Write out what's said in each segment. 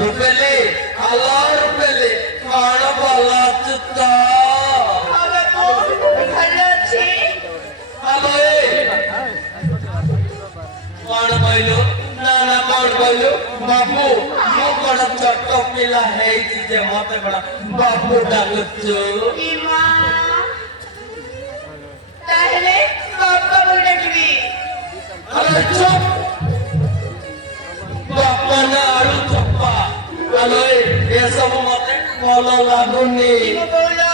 रुपेली hello रुपेली कौन बोला चुता hello hello छी हलो कौन बोलू ना ना कौन बोलू बाबू मो बड़ा छोटो पिला है जे मते बड़ा बाबू डालुचु इमा ताहले बाबा बोले की अरे चुप बाबा ना आलू चप्पा हलो ये सब मते बोलो लागुनी बोलो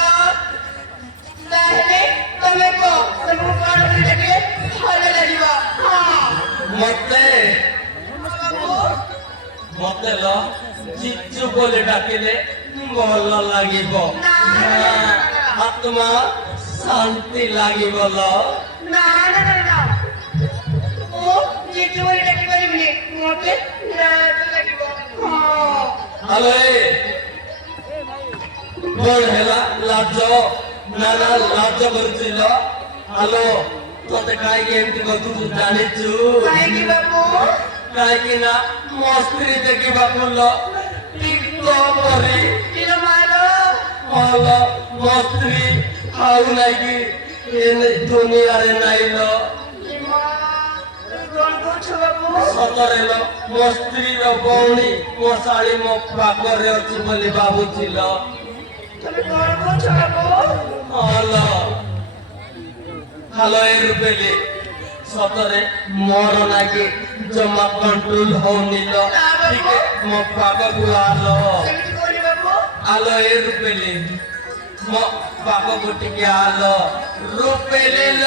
ताहले तमे को तमे कौन बोले की हेलो लड़ीवा हां मते मते लो चिच्चु बोले डाकिले ଭଲ লাগিব आत्मा शांति লাগিব ଲ ना ना ना ना ओ ये जो बोले की बोले मते लाज लगिबो हां আলে বড় হেলা লাজ না না লাজ করছিল আলো তোতে কাইকে এমতি কতু জানিছু काहे की बाबू কাইকি না মস্ত্রী দেখিবা বলল ঠিক তো পরে किलो मारो ଭଲ ମସ୍ତ୍ରୀ ଆଉ ନାଇକି ଏ ଦୁନିଆରେ ନାଇଲ इमा कौन पूछो बाबू ସତରେ ଲ ମୋ ସ୍ତ୍ରୀର ଭଉଣୀ ମୋ ଶାଳୀ ମୋ ପାଖରେ ଅଛି ବୋଲି ଭାବୁଥିଲ ତମେ କଣ କହୁଛ ବାବୁ ହଲ ହାଲୋ ଏ ରୁପେଲି ସତରେ ମୋର ନାକି ଜମା କଣ୍ଟ୍ରୋଲ ହଉନି ଲ ଟିକେ ମୋ ପାଖକୁ ଆଲ ସେମିତି କହୁନି ବାବୁ ଆଲ ଏ ରୁପେଲି ମୋ ପାଖକୁ ଟିକେ ଆଲ ରୁପେଲି ଲ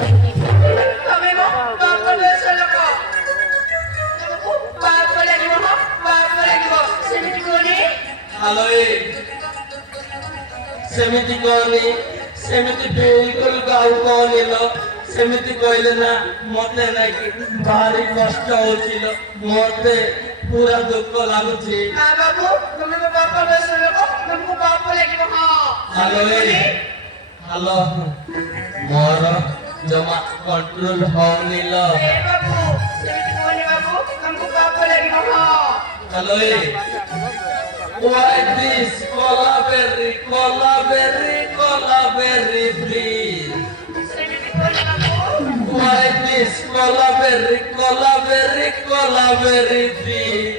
ତମେ ମୋ ବାପ ବୟସ ଲୋକ ତମକୁ ବାପ ଲାଗିବ ହଁ ବାପ ଲାଗିବ ସେମିତି କହୁନି ହାଲୋ ଏ ସେମିତି କହନି ସେମିତି ବିଲକୁଲ କାହାକୁ କହନି ଲ ସେମିତି କହିଲେ ନା ମତେ ନାଇକି ଭାରି କଷ୍ଟ ହଉଛି ଲ ମତେ ପୁରା ଦୁଃଖ ଲାଗୁଛି ନା ବାବୁ ତମେ ମୋ ବାପ ବୟସ ଲୋକ ତମକୁ ବାପ ଲାଗିବ ହଁ ହାଲୋ ଏ ହାଲୋ ମୋର ଜମା କଣ୍ଟ୍ରୋଲ ହଉନି ଲ ଏ ବାବୁ ସେମିତି କହୁନି ବାବୁ ତମକୁ ବାପ ଲାଗିବ ହଁ hello A why this collaberry please ସେମିତି କହୁନି ବାବୁ why this collaberry please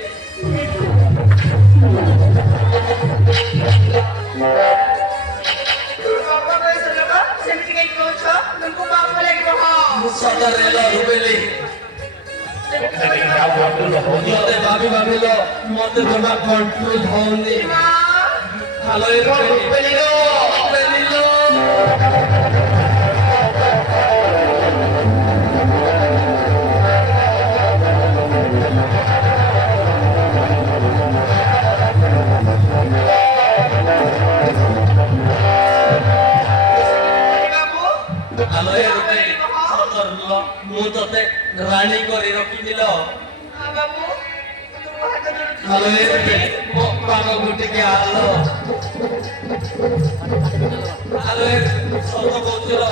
ବାପ ବୟସ ଲୋକ ସେମିତି କାଇଁ କହୁଛ ତମକୁ ବାପ ଲାଗିବ ହଁ ସତରେ ଲ ରୁବେଲି ମତେ ଭାବିଲ ମତେ ଜମା କଣ୍ଟ୍ରୋଲ ହଉନି ହାଲୋ ଏ ରୁବେଲି ଲ ହାଲୋ ଏ ରୁବେଲି ସତରେ ଲ ମୁଁ ତତେ ରାଣୀ କରି ରଖିଥିଲ ହାଲୋ ଏ ରୁବେଲି ମୋ ପାଖକୁ ଟିକେ ଆଲ ହାଲୋ ଏ ସତ କହୁଥିଲ